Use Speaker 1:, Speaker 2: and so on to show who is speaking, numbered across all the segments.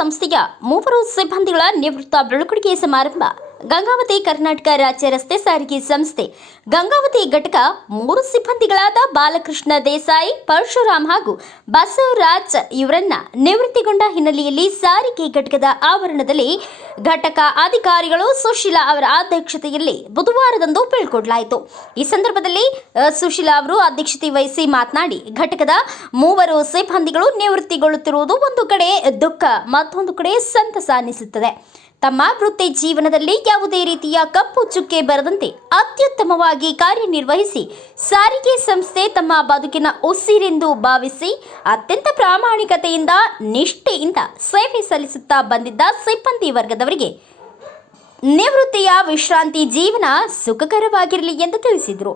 Speaker 1: ಸಂಸ್ಥೆಯ ಮೂವರು ಸಿಬ್ಬಂದಿಗಳ ನಿವೃತ್ತ ಬೀಳ್ಕೊಡುಗೆ ಸಮಾರಂಭ. ಗಂಗಾವತಿ ಕರ್ನಾಟಕ ರಾಜ್ಯ ರಸ್ತೆ ಸಾರಿಗೆ ಸಂಸ್ಥೆ. ಗಂಗಾವತಿ ಘಟಕ ಮೂರು ಸಿಬ್ಬಂದಿಗಳಾದ ಬಾಲಕೃಷ್ಣ ದೇಸಾಯಿ, ಪರಶುರಾಮ್ ಹಾಗೂ ಬಸವರಾಜ್ ಇವರನ್ನ ನಿವೃತ್ತಿಗೊಂಡ ಹಿನ್ನೆಲೆಯಲ್ಲಿ ಸಾರಿಗೆ ಘಟಕದ ಆವರಣದಲ್ಲಿ ಘಟಕ ಅಧಿಕಾರಿಗಳು ಸುಶೀಲಾ ಅವರ ಅಧ್ಯಕ್ಷತೆಯಲ್ಲಿ ಬುಧವಾರದಂದು ಬೀಳ್ಕೊಡಲಾಯಿತು. ಈ ಸಂದರ್ಭದಲ್ಲಿ ಸುಶೀಲಾ ಅವರು ಅಧ್ಯಕ್ಷತೆ ವಹಿಸಿ ಮಾತನಾಡಿ, ಘಟಕದ ಮೂವರು ಸಿಬ್ಬಂದಿಗಳು ನಿವೃತ್ತಿಗೊಳ್ಳುತ್ತಿರುವುದು ಒಂದು ಕಡೆ ದುಃಖ, ಮತ್ತೊಂದು ಕಡೆ ಸಂತಸ ಅನ್ನಿಸುತ್ತದೆ ತಮ್ಮ ವೃತ್ತಿ ಜೀವನದಲ್ಲಿ ಯಾವುದೇ ರೀತಿಯ ಕಪ್ಪು ಚುಕ್ಕೆ ಬರದಂತೆ ಅತ್ಯುತ್ತಮವಾಗಿ ಕಾರ್ಯನಿರ್ವಹಿಸಿ ಸಾರಿಗೆ ಸಂಸ್ಥೆ ತಮ್ಮ ಬದುಕಿನ ಉಸಿರೆಂದು ಭಾವಿಸಿ ಅತ್ಯಂತ ಪ್ರಾಮಾಣಿಕತೆಯಿಂದ, ನಿಷ್ಠೆಯಿಂದ ಸೇವೆ ಸಲ್ಲಿಸುತ್ತಾ ಬಂದಿದ್ದ ಸಿಬ್ಬಂದಿ ವರ್ಗದವರಿಗೆ ನಿವೃತ್ತಿಯ ವಿಶ್ರಾಂತಿ ಜೀವನ ಸುಖಕರವಾಗಿರಲಿ ಎಂದು ತಿಳಿಸಿದರು.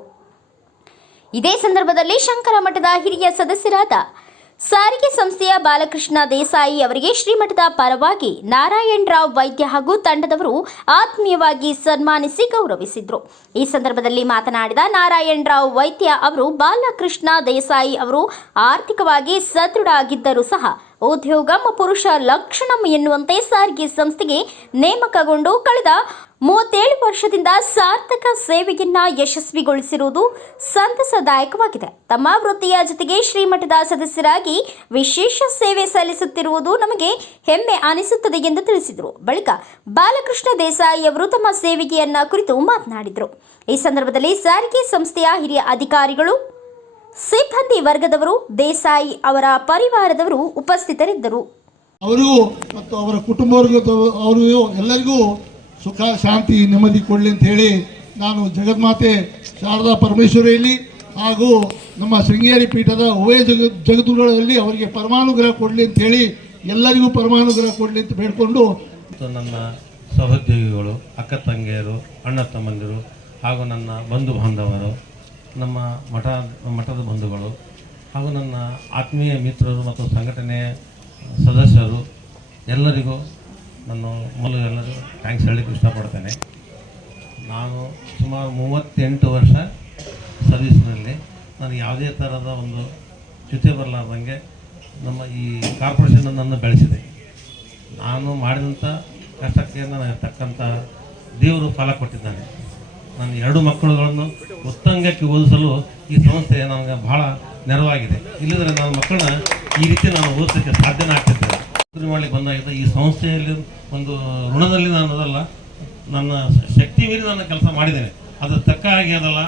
Speaker 1: ಇದೇ ಸಂದರ್ಭದಲ್ಲಿ ಶಂಕರ ಮಠದ ಹಿರಿಯ ಸದಸ್ಯರಾದ ಸಾರಿಗೆ ಸಂಸ್ಥೆಯ ಬಾಲಕೃಷ್ಣ ದೇಸಾಯಿ ಅವರಿಗೆ ಶ್ರೀಮಠದ ಪರವಾಗಿ ನಾರಾಯಣ್ ರಾವ್ ವೈದ್ಯ ಹಾಗೂ ತಂಡದವರು ಆತ್ಮೀಯವಾಗಿ ಸನ್ಮಾನಿಸಿ ಗೌರವಿಸಿದ್ರು. ಈ ಸಂದರ್ಭದಲ್ಲಿ ಮಾತನಾಡಿದ ನಾರಾಯಣ್ ರಾವ್ ವೈದ್ಯ ಅವರು, ಬಾಲಕೃಷ್ಣ ದೇಸಾಯಿ ಅವರು ಆರ್ಥಿಕವಾಗಿ ಸದೃಢ ಆಗಿದ್ದರೂ ಸಹ ಉದ್ಯೋಗಂ ಪುರುಷ ಲಕ್ಷಣಂ ಎನ್ನುವಂತೆ ಸಾರಿಗೆ ಸಂಸ್ಥೆಗೆ ನೇಮಕಗೊಂಡು ಕಳೆದ ಮೂವತ್ತೇಳು ವರ್ಷದಿಂದ ಸಾರ್ಥಕ ಸೇವೆಯನ್ನ ಯಶಸ್ವಿಗೊಳಿಸಿರುವುದು ಸಂತಸದಾಯಕವಾಗಿದೆ. ತಮ್ಮ ವೃತ್ತಿಯ ಜೊತೆಗೆ ಶ್ರೀಮಠದ ಸದಸ್ಯರಾಗಿ ವಿಶೇಷ ಸೇವೆ ಸಲ್ಲಿಸುತ್ತಿರುವುದು ನಮಗೆ ಹೆಮ್ಮೆ ಅನಿಸುತ್ತದೆ ಎಂದು ತಿಳಿಸಿದರು. ಬಳಿಕ ಬಾಲಕೃಷ್ಣ ದೇಸಾಯಿ ಅವರು ತಮ್ಮ ಸೇವೆಯನ್ನ ಕುರಿತು ಮಾತನಾಡಿದರು. ಈ ಸಂದರ್ಭದಲ್ಲಿ ಸಾರಿಗೆ ಸಂಸ್ಥೆಯ ಹಿರಿಯ ಅಧಿಕಾರಿಗಳು, ಸಿಬ್ಬಂದಿ ವರ್ಗದವರು, ದೇಸಾಯಿ ಅವರ ಪರಿವಾರದವರು ಉಪಸ್ಥಿತರಿದ್ದರು.
Speaker 2: ಅವರು ಮತ್ತು ಅವರ ಅವರು ಎಲ್ಲರಿಗೂ ಸುಖ, ಶಾಂತಿ ನೆಮ್ಮದಿ ಕೊಡಲಿ ಅಂತ ಹೇಳಿ ನಾನು ಜಗದ್ಮಾತೆ ಶಾರದಾ ಪರಮೇಶ್ವರಿಯಲ್ಲಿ ಹಾಗೂ ನಮ್ಮ ಶೃಂಗೇರಿ ಪೀಠದ ಉಭಯ ಜಗ, ಜಗದ್ಗುರುಗಳಲ್ಲಿ ಅವರಿಗೆ ಪರಮಾನುಗ್ರಹ ಕೊಡಲಿ ಅಂತ ಹೇಳಿ ಎಲ್ಲರಿಗೂ ಪರಮಾನುಗ್ರಹ ಕೊಡಲಿ ಅಂತ ಬೇಡಿಕೊಂಡು
Speaker 3: ನನ್ನ ಸಹೋದ್ಯೋಗಿಗಳು, ಅಕ್ಕ ತಂಗಿಯರು, ಅಣ್ಣ ತಮ್ಮಂದಿರು ಹಾಗೂ ನನ್ನ ಬಂಧು ಬಾಂಧವರು, ನಮ್ಮ ಮಠ, ಮಠದ ಬಂಧುಗಳು ಹಾಗೂ ನನ್ನ ಆತ್ಮೀಯ ಮಿತ್ರರು ಮತ್ತು ಸಂಘಟನೆಯ ಸದಸ್ಯರು ಎಲ್ಲರಿಗೂ ನಾನು ಮೊದಲು ಎಲ್ಲರೂ ಥ್ಯಾಂಕ್ಸ್ ಹೇಳಲಿಕ್ಕೆ ಇಷ್ಟಪಡ್ತೇನೆ. ನಾನು ಸುಮಾರು ಮೂವತ್ತೆಂಟು ವರ್ಷ ಸರ್ವಿಸ್ನಲ್ಲಿ ನಾನು ಯಾವುದೇ ಥರದ ಒಂದು ಚ್ಯುತಿ ಬರಲಾರ್ದಂಗೆ ನಮ್ಮ ಈ ಕಾರ್ಪೊರೇಷನ್ ನನ್ನ ಬೆಳೆಸಿದೆ. ನಾನು ಮಾಡಿದಂಥ ಕಷ್ಟಕ್ಕೆ ನನಗೆ ತಕ್ಕಂಥ ದೇವರು ಫಲ ಕೊಟ್ಟಿದ್ದಾನೆ. ನನ್ನ ಎರಡು ಮಕ್ಕಳುಗಳನ್ನು ಉತ್ತಂಗಕ್ಕೆ ಓದಿಸಲು ಈ ಸಂಸ್ಥೆ ನನಗೆ ಬಹಳ ನೆರವಾಗಿದೆ. ಇಲ್ಲದ್ರೆ ನನ್ನ ಮಕ್ಕಳನ್ನ ಈ ರೀತಿ ನಾನು ಓದಿಸೋಕ್ಕೆ ಸಾಧ್ಯನೇ ಆಗ್ತಿದ್ದೆ ಮಾಡ್ಲಿಕ್ಕೆ ಬಂದಾಗಿದೆ ಈ ಸಂಸ್ಥೆಯಲ್ಲಿ ಒಂದು ಋಣದಲ್ಲಿ ನಾನು ಅದಲ್ಲ, ನನ್ನ ಶಕ್ತಿ ಮೀರಿ ನಾನು ಕೆಲಸ ಮಾಡಿದ್ದೇನೆ. ಅದು ತಕ್ಕ ಹಾಗೆ ಅದಲ್ಲ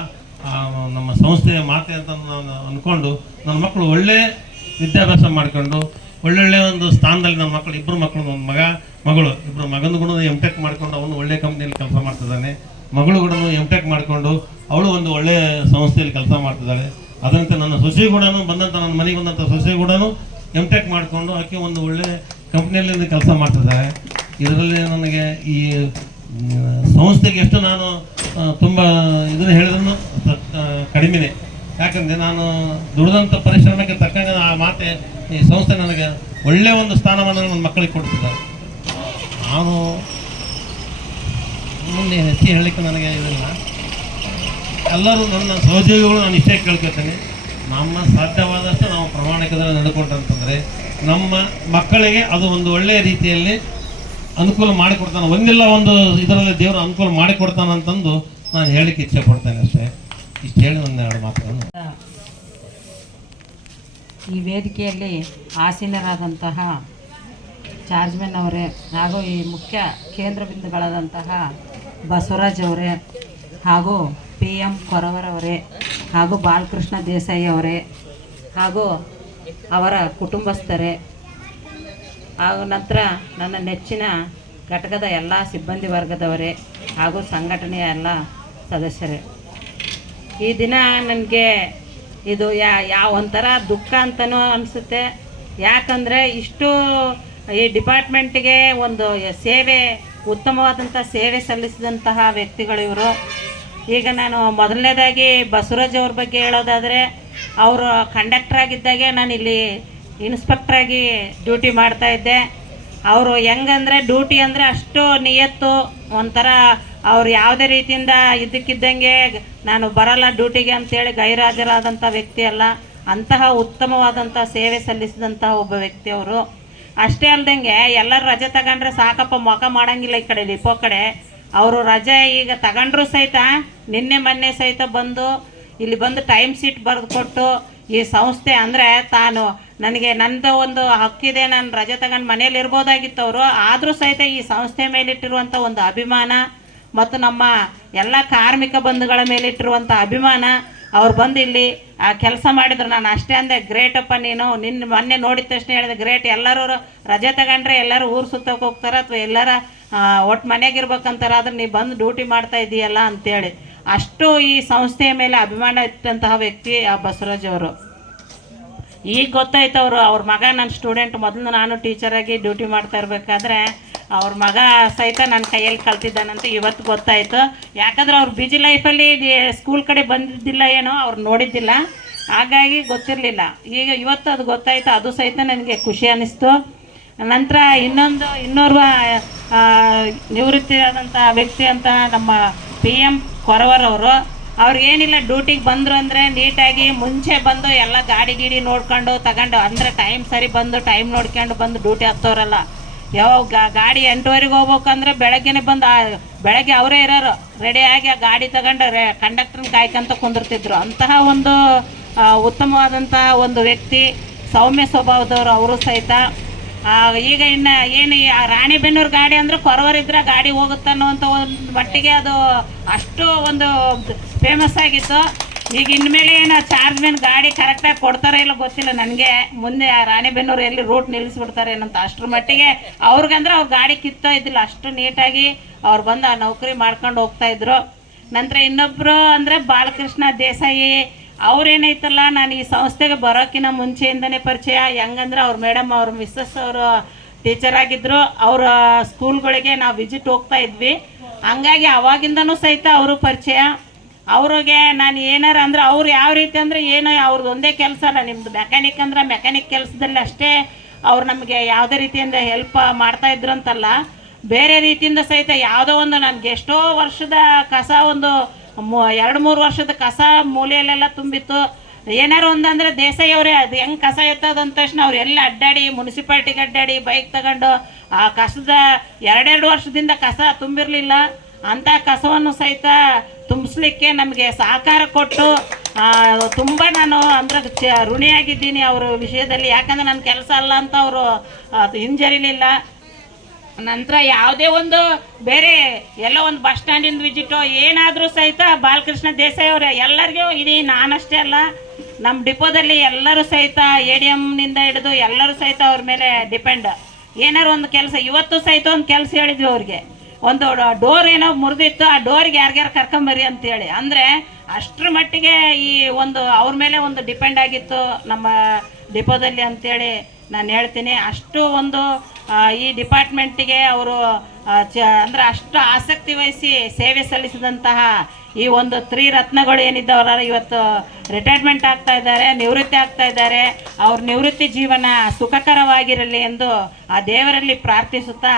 Speaker 3: ನಮ್ಮ ಸಂಸ್ಥೆಯ ಮಾತೆ ಅಂತ ನಾನು ಅಂದ್ಕೊಂಡು ನನ್ನ ಮಕ್ಕಳು ಒಳ್ಳೆ ವಿದ್ಯಾಭ್ಯಾಸ ಮಾಡಿಕೊಂಡು, ಒಳ್ಳೊಳ್ಳೆ ಒಂದು ಸ್ಥಾನದಲ್ಲಿ ನನ್ನ ಮಕ್ಕಳು ಇಬ್ಬರು ಮಕ್ಕಳು, ನನ್ನ ಮಗ, ಮಗಳು ಇಬ್ಬರು ಮಗನ ಕೂಡ ಎಂ ಟೆಕ್ ಮಾಡಿಕೊಂಡು ಅವನು ಒಳ್ಳೆ ಕಂಪ್ನಿಯಲ್ಲಿ ಕೆಲಸ ಮಾಡ್ತಿದ್ದಾನೆ. ಮಗಳು ಕೂಡ ಎಂ ಟೆಕ್ ಮಾಡಿಕೊಂಡು ಅವಳು ಒಂದು ಒಳ್ಳೆ ಸಂಸ್ಥೆಯಲ್ಲಿ ಕೆಲಸ ಮಾಡ್ತಿದ್ದಾಳೆ. ಅದರಂತೆ ನನ್ನ ಸೊಸೆ ಕೂಡ ಬಂದಂಥ ನನ್ನ ಮನೆಗೆ ಬಂದಂಥ ಸೊಸೆ ಕೂಡ ಎಂ ಟೆಕ್ ಮಾಡಿಕೊಂಡು ಆಕೆ ಒಂದು ಒಳ್ಳೆ ಕಂಪ್ನಿಯಲ್ಲಿ ಕೆಲಸ ಮಾಡ್ತಿದ್ದಾರೆ ಇದರಲ್ಲಿ ನನಗೆ ಈ ಸಂಸ್ಥೆಗೆ ಎಷ್ಟು ನಾನು ತುಂಬ ಇದನ್ನು ಹೇಳಿದ್ರು ಕಡಿಮೆನೆ. ಯಾಕಂದರೆ ನಾನು ದುಡಿದಂಥ ಪರಿಶ್ರಮಕ್ಕೆ ತಕ್ಕಂಗೆ ಆ ಮಾತೆ ಈ ಸಂಸ್ಥೆ ನನಗೆ ಒಳ್ಳೆಯ ಒಂದು ಸ್ಥಾನವನ್ನು ನನ್ನ ಮಕ್ಕಳಿಗೆ ಕೊಡ್ತಿದ್ದಾರೆ ನಾನು ಮುಂದೆ ಹೆಚ್ಚು ಹೇಳಲಿಕ್ಕೆ ನನಗೆ ಇದಿಲ್ಲ. ಎಲ್ಲರೂ ನನ್ನ ಸಹೋದ್ಯೋಗಿಗಳು ನಾನು ಇಷ್ಟೇ ಕೇಳ್ಕೊಳ್ತೇನೆ. ನಮ್ಮ ಸಾಧ್ಯವಾದಷ್ಟು ನಾವು ಪ್ರಾಮಾಣಿಕದಲ್ಲಿ ನಡ್ಕೊಂಡ್ರಂತಂದರೆ ನಮ್ಮ ಮಕ್ಕಳಿಗೆ ಅದು ಒಂದು ಒಳ್ಳೆಯ ರೀತಿಯಲ್ಲಿ ಅನುಕೂಲ ಮಾಡಿಕೊಡ್ತಾನೆ. ಒಂದಿಲ್ಲ ಒಂದು ಇದರಲ್ಲಿ ದೇವರು ಅನುಕೂಲ ಮಾಡಿಕೊಡ್ತಾನೆ ಅಂತಂದು ನಾನು ಹೇಳಕ್ಕೆ ಇಚ್ಛೆ ಪಡ್ತೇನೆ ಅಷ್ಟೇ. ಇಷ್ಟು ಹೇಳಿ ಒಂದೆರಡು ಮಾತುಗಳನ್ನು.
Speaker 4: ಈ ವೇದಿಕೆಯಲ್ಲಿ ಆಸೀನರಾದಂತಹ ಚಾರ್ಜ್ಮೆನ್ ಅವರೇ, ಹಾಗೂ ಈ ಮುಖ್ಯ ಕೇಂದ್ರ ಬಿಂದುಗಳಾದಂತಹ ಬಸವರಾಜ್ ಅವರೇ, ಹಾಗೂ ಪಿ ಎಂ ಕೊರವರವರೇ, ಹಾಗೂ ಬಾಲಕೃಷ್ಣ ದೇಸಾಯಿ ಅವರೇ, ಹಾಗೂ ಅವರ ಕುಟುಂಬಸ್ಥರೇ. ಹಾಗೂ ನಂತರ ನನ್ನ ನೆಚ್ಚಿನ ಘಟಕದ ಎಲ್ಲ ಸಿಬ್ಬಂದಿ ವರ್ಗದವರೇ ಹಾಗೂ ಸಂಘಟನೆಯ ಎಲ್ಲ ಸದಸ್ಯರೇ. ಈ ದಿನ ನನಗೆ ಇದು ಯಾ, ಯಾವ ಒಂಥರ ದುಃಖ ಅಂತಲೂ ಅನಿಸುತ್ತೆ. ಯಾಕಂದರೆ ಇಷ್ಟು ಈ ಡಿಪಾರ್ಟ್ಮೆಂಟ್ಗೆ ಒಂದು ಸೇವೆ, ಉತ್ತಮವಾದಂಥ ಸೇವೆ ಸಲ್ಲಿಸಿದಂತಹ ವ್ಯಕ್ತಿಗಳು ಇವರು. ಈಗ ನಾನು ಮೊದಲನೇದಾಗಿ ಬಸವರಾಜ್ ಅವ್ರ ಬಗ್ಗೆ ಹೇಳೋದಾದರೆ ಅವರು ಕಂಡಕ್ಟರ್ ಆಗಿದ್ದಾಗೆ ನಾನು ಇಲ್ಲಿ ಇನ್ಸ್ಪೆಕ್ಟ್ರಾಗಿ ಡ್ಯೂಟಿ ಮಾಡ್ತಾ ಇದ್ದೆ. ಅವರು ಹೆಂಗಂದ್ರೆ ಡ್ಯೂಟಿ ಅಂದರೆ ಅಷ್ಟು ನಿಯತ್ತು, ಒಂಥರ ಅವ್ರು ಯಾವುದೇ ರೀತಿಯಿಂದ ಇದಕ್ಕಿದ್ದಂಗೆ ನಾನು ಬರಲ್ಲ ಡ್ಯೂಟಿಗೆ ಅಂತೇಳಿ ಗೈರಾಜರಾದಂಥ ವ್ಯಕ್ತಿ ಅಲ್ಲ, ಅಂತಹ ಉತ್ತಮವಾದಂಥ ಸೇವೆ ಸಲ್ಲಿಸಿದಂತಹ ಒಬ್ಬ ವ್ಯಕ್ತಿ ಅವರು. ಅಷ್ಟೇ ಅಲ್ದಂಗೆ ಎಲ್ಲರೂ ರಜೆ ತಗೊಂಡ್ರೆ ಸಾಕಪ್ಪ, ಮೊಕ ಮಾಡಂಗಿಲ್ಲ ಈ ಕಡೆ ಲಿಪೋ ಕಡೆ. ಅವರು ರಜೆ ಈಗ ತಗೊಂಡ್ರು ಸಹಿತ, ನಿನ್ನೆ ಮೊನ್ನೆ ಸಹಿತ ಬಂದು ಇಲ್ಲಿ ಬಂದು ಟೈಮ್ ಶೀಟ್ ಬರೆದು ಕೊಟ್ಟು ಈ ಸಂಸ್ಥೆ ಅಂದರೆ ತಾನು ನನಗೆ ನಂದು ಒಂದು ಹಕ್ಕಿದೆ, ನಾನು ರಜೆ ತಗೊಂಡು ಮನೇಲಿ ಇರ್ಬೋದಾಗಿತ್ತು ಅವರು. ಆದರೂ ಸಹಿತ ಈ ಸಂಸ್ಥೆ ಮೇಲಿಟ್ಟಿರುವಂಥ ಒಂದು ಅಭಿಮಾನ ಮತ್ತು ನಮ್ಮ ಎಲ್ಲ ಕಾರ್ಮಿಕ ಬಂಧುಗಳ ಮೇಲಿಟ್ಟಿರುವಂಥ ಅಭಿಮಾನ ಅವ್ರು ಬಂದು ಇಲ್ಲಿ, ಆ ಕೆಲಸ ಮಾಡಿದ್ರು. ನಾನು ಅಷ್ಟೇ ಅಂದೆ ಗ್ರೇಟ್ ಅಪ್ಪ ನೀನು. ನಿನ್ನ ಮೊನ್ನೆ ನೋಡಿದ ತಕ್ಷಣ ಹೇಳಿದೆ ಗ್ರೇಟ್ ಎಲ್ಲರೂ ರಜೆ ತಗೊಂಡ್ರೆ ಎಲ್ಲರೂ ಊರು ಸುತ್ತಕ್ಕೆ ಹೋಗ್ತಾರೆ ಅಥವಾ ಎಲ್ಲರ ಒಟ್ಟು ಮನೆಗೆ ಇರ್ಬೇಕಂತಾರೆ ಆದ್ರೆ ನೀ ಬಂದು ಡ್ಯೂಟಿ ಮಾಡ್ತಾ ಇದೀಯಲ್ಲ ಅಂತೇಳಿ. ಅಷ್ಟು ಈ ಸಂಸ್ಥೆಯ ಮೇಲೆ ಅಭಿಮಾನ ಇಟ್ಟಂತಹ ವ್ಯಕ್ತಿ ಆ ಬಸವರಾಜ್ ಅವರು. ಈಗ ಗೊತ್ತಾಯ್ತು ಅವರು, ಅವ್ರ ಮಗ ನನ್ನ ಸ್ಟೂಡೆಂಟ್ ಮೊದಲು ನಾನು ಟೀಚರಾಗಿ ಡ್ಯೂಟಿ ಮಾಡ್ತಾ ಇರಬೇಕಾದ್ರೆ ಅವ್ರ ಮಗ ಸಹಿತ ನನ್ನ ಕೈಯಲ್ಲಿ ಕಲ್ತಿದ್ದಾನಂತ ಇವತ್ತು ಗೊತ್ತಾಯಿತು. ಯಾಕಂದ್ರೆ ಅವ್ರು ಬಿಜಿ ಲೈಫಲ್ಲಿ ಸ್ಕೂಲ್ ಕಡೆ ಬಂದಿದ್ದಿಲ್ಲ ಏನೋ, ಅವ್ರು ನೋಡಿದ್ದಿಲ್ಲ. ಹಾಗಾಗಿ ಗೊತ್ತಿರಲಿಲ್ಲ. ಈಗ ಇವತ್ತು ಅದು ಗೊತ್ತಾಯ್ತು, ಅದು ಸಹಿತ ನನಗೆ ಖುಷಿ ಅನ್ನಿಸ್ತು ನಂತರ ಇನ್ನೊಂದು, ಇನ್ನೋರ್ವ ನಿವೃತ್ತಿಯಾದಂಥ ನಿವೃತ್ತಿ ವ್ಯಕ್ತಿ ಅಂತ ನಮ್ಮ ಪಿ ಎಂ ಕೊರವರವರು ಏನಿಲ್ಲ ಡ್ಯೂಟಿಗೆ ಬಂದರು ಅಂದರೆ ನೀಟಾಗಿ ಮುಂಚೆ ಬಂದು ಎಲ್ಲ ಗಾಡಿ ಗೀಡಿ ನೋಡ್ಕೊಂಡು ತಗೊಂಡು, ಅಂದರೆ ಟೈಮ್ ಸರಿ ಬಂದು ಟೈಮ್ ನೋಡ್ಕೊಂಡು ಬಂದು ಡ್ಯೂಟಿ ಹತ್ತೋರಲ್ಲ. ಯಾವ ಗಾಡಿ ಎಂಟುವರೆಗೆ ಹೋಗ್ಬೇಕಂದ್ರೆ ಬೆಳಗ್ಗೆನೆ ಬಂದು, ಆ, ಬೆಳಗ್ಗೆ ಅವರೇ ಇರೋರು. ರೆಡಿಯಾಗಿ ಆ ಗಾಡಿ ತಗೊಂಡು ರೇ ಕಂಡಕ್ಟ್ರನ್ನ ಕಾಯ್ಕೊಂತ ಕುಂದಿರ್ತಿದ್ರು. ಅಂತಹ ಒಂದು ಉತ್ತಮವಾದಂತಹ ಒಂದು ವ್ಯಕ್ತಿ, ಸೌಮ್ಯ ಸ್ವಭಾವದವರು, ಅವರು ಸಹಿತ. ಈಗ ಇನ್ನು ಏನು ರಾಣಿಬೆನ್ನೂರು ಗಾಡಿ ಅಂದ್ರೆ ಕೊರವರಿದ್ರೆ ಗಾಡಿ ಹೋಗುತ್ತೆ ಅನ್ನೋವಂಥ ಒಂದು ಮಟ್ಟಿಗೆ ಅದು ಅಷ್ಟು ಒಂದು ಫೇಮಸ್ ಆಗಿತ್ತು. ಈಗ ಇನ್ಮೇಲೆ ಏನು ಚಾರ್ಜ್ ಮೇಲೆ ಗಾಡಿ ಕರೆಕ್ಟಾಗಿ ಕೊಡ್ತಾರೋ ಇಲ್ಲ ಗೊತ್ತಿಲ್ಲ ನನಗೆ. ಮುಂದೆ ಆ ರಾಣಿಬೆನ್ನೂರು ಎಲ್ಲಿ ರೂಟ್ ನಿಲ್ಲಿಸ್ಬಿಡ್ತಾರೆ ಏನಂತ ಅಷ್ಟ್ರ ಮಟ್ಟಿಗೆ ಅವ್ರಿಗಂದ್ರೆ ಅವ್ರ ಗಾಡಿ ಕಿತ್ತೋ ಇದ್ದಿಲ್ಲ, ಅಷ್ಟು ನೀಟಾಗಿ ಅವ್ರು ಬಂದು ಆ ನೌಕರಿ ಮಾಡ್ಕೊಂಡು ಹೋಗ್ತಾ ಇದ್ರು. ನಂತರ ಇನ್ನೊಬ್ಬರು ಅಂದರೆ ಬಾಲಕೃಷ್ಣ ದೇಸಾಯಿ ಅವ್ರೇನೈತಲ್ಲ, ನಾನು ಈ ಸಂಸ್ಥೆಗೆ ಬರೋಕ್ಕಿಂತ ಮುಂಚೆಯಿಂದನೇ ಪರಿಚಯ. ಹೆಂಗಂದ್ರೆ ಅವ್ರ ಮೇಡಮ್, ಅವ್ರ ಮಿಸ್ಸಸ್ ಅವರು ಟೀಚರ್ ಆಗಿದ್ರು. ಅವರ ಸ್ಕೂಲ್ಗಳಿಗೆ ನಾವು ವಿಸಿಟ್ ಹೋಗ್ತಾ ಇದ್ವಿ. ಹಂಗಾಗಿ ಅವಾಗಿಂದನೂ ಸಹಿತ ಅವರು ಪರಿಚಯ. ಅವ್ರಿಗೆ ನಾನು ಏನಾರ ಅಂದ್ರೆ ಅವ್ರು ಯಾವ ರೀತಿ ಅಂದರೆ ಏನೋ ಅವ್ರದ್ದು ಒಂದೇ ಕೆಲಸ ಅಲ್ಲ ನಿಮ್ಮದು ಮೆಕ್ಯಾನಿಕ್ ಅಂದ್ರೆ ಮೆಕ್ಯಾನಿಕ್ ಕೆಲಸದಲ್ಲಿ ಅಷ್ಟೇ ಅವ್ರು ನಮಗೆ ಯಾವುದೇ ರೀತಿಯಿಂದ ಹೆಲ್ಪ್ ಮಾಡ್ತಾ ಇದ್ರು ಅಂತಲ್ಲ, ಬೇರೆ ರೀತಿಯಿಂದ ಸಹಿತ ಯಾವುದೋ ಒಂದು ನನಗೆ ಎಷ್ಟೋ ವರ್ಷದ ಕಸ ಒಂದು ಎರಡು ಮೂರು ವರ್ಷದ ಕಸ ಮೂಲೆಯಲ್ಲೆಲ್ಲ ತುಂಬಿತ್ತು. ಏನಾರು ಒಂದಂದ್ರೆ ದೇಸಾಯಿ ಅವರೇ ಅದು ಹೆಂಗೆ ಕಸ ಎತ್ತದ ಅಂದ ತಕ್ಷಣ ಅವ್ರು ಎಲ್ಲ ಅಡ್ಡಾಡಿ, ಮುನ್ಸಿಪಾಲ್ಟಿಗೆ ಅಡ್ಡಾಡಿ ಬೈಕ್ ತಗೊಂಡು, ಆ ಕಸದ ಎರಡೆರಡು ವರ್ಷದಿಂದ ಕಸ ತುಂಬಿರಲಿಲ್ಲ. ಅಂಥ ಕಸವನ್ನು ಸಹಿತ ತುಂಬಿಸ್ಲಿಕ್ಕೆ ನಮಗೆ ಸಹಕಾರ ಕೊಟ್ಟು ತುಂಬ ನಾನು ಅಂದ್ರೆ ಚ ಋಣಿಯಾಗಿದ್ದೀನಿ ಅವ್ರ ವಿಷಯದಲ್ಲಿ. ಯಾಕಂದ್ರೆ ನನ್ನ ಕೆಲಸ ಅಲ್ಲ ಅಂತ ಅವರು ಹಿಂಜರಿಲಿಲ್ಲ. ನಂತರ ಯಾವುದೇ ಒಂದು ಬೇರೆ ಎಲ್ಲೋ ಒಂದು ಬಸ್ ಸ್ಟ್ಯಾಂಡಿಂದ ವಿಜಿಟೋ ಏನಾದರೂ ಸಹಿತ ಬಾಲಕೃಷ್ಣ ದೇಸಾಯಿ ಅವರೇ ಎಲ್ಲರಿಗೂ ಇಡೀ ನಾನಷ್ಟೇ ಅಲ್ಲ ನಮ್ಮ ಡಿಪೋದಲ್ಲಿ ಎಲ್ಲರೂ ಸಹಿತ ಎ ಡಿ ಎಮ್ನಿಂದ ಹಿಡಿದು ಎಲ್ಲರೂ ಸಹಿತ ಅವ್ರ ಮೇಲೆ ಡಿಪೆಂಡ್. ಏನಾರು ಒಂದು ಕೆಲಸ, ಇವತ್ತು ಸಹಿತ ಒಂದು ಕೆಲಸ ಹೇಳಿದ್ವಿ ಅವ್ರಿಗೆ. ಒಂದು ಡೋರ್ ಏನೋ ಮುರಿದಿತ್ತು, ಆ ಡೋರ್ಗೆ ಯಾರ್ಯಾರು ಕರ್ಕೊಂಬರಿ ಅಂತೇಳಿ. ಅಂದರೆ ಅಷ್ಟರ ಮಟ್ಟಿಗೆ ಈ ಒಂದು ಅವ್ರ ಮೇಲೆ ಒಂದು ಡಿಪೆಂಡ್ ಆಗಿತ್ತು ನಮ್ಮ ಡಿಪೋದಲ್ಲಿ ಅಂತೇಳಿ. ನಾನು ಹೇಳ್ತೀನಿ, ಅಷ್ಟು ಒಂದು ಈ ಡಿಪಾರ್ಟ್ಮೆಂಟಿಗೆ ಅವರು ಚ, ಅಂದರೆ ಅಷ್ಟು ಆಸಕ್ತಿ ವಹಿಸಿ ಸೇವೆ ಸಲ್ಲಿಸಿದಂತಹ ಈ ಒಂದು ತ್ರಿರತ್ನಗಳು ಏನಿದ್ದವರ ಇವತ್ತು ರಿಟೈರ್ಮೆಂಟ್ ಆಗ್ತಾ ಇದ್ದಾರೆ, ನಿವೃತ್ತಿ ಆಗ್ತಾ ಇದ್ದಾರೆ. ಅವ್ರ ನಿವೃತ್ತಿ ಜೀವನ ಸುಖಕರವಾಗಿರಲಿ ಎಂದು ಆ ದೇವರಲ್ಲಿ ಪ್ರಾರ್ಥಿಸುತ್ತಾ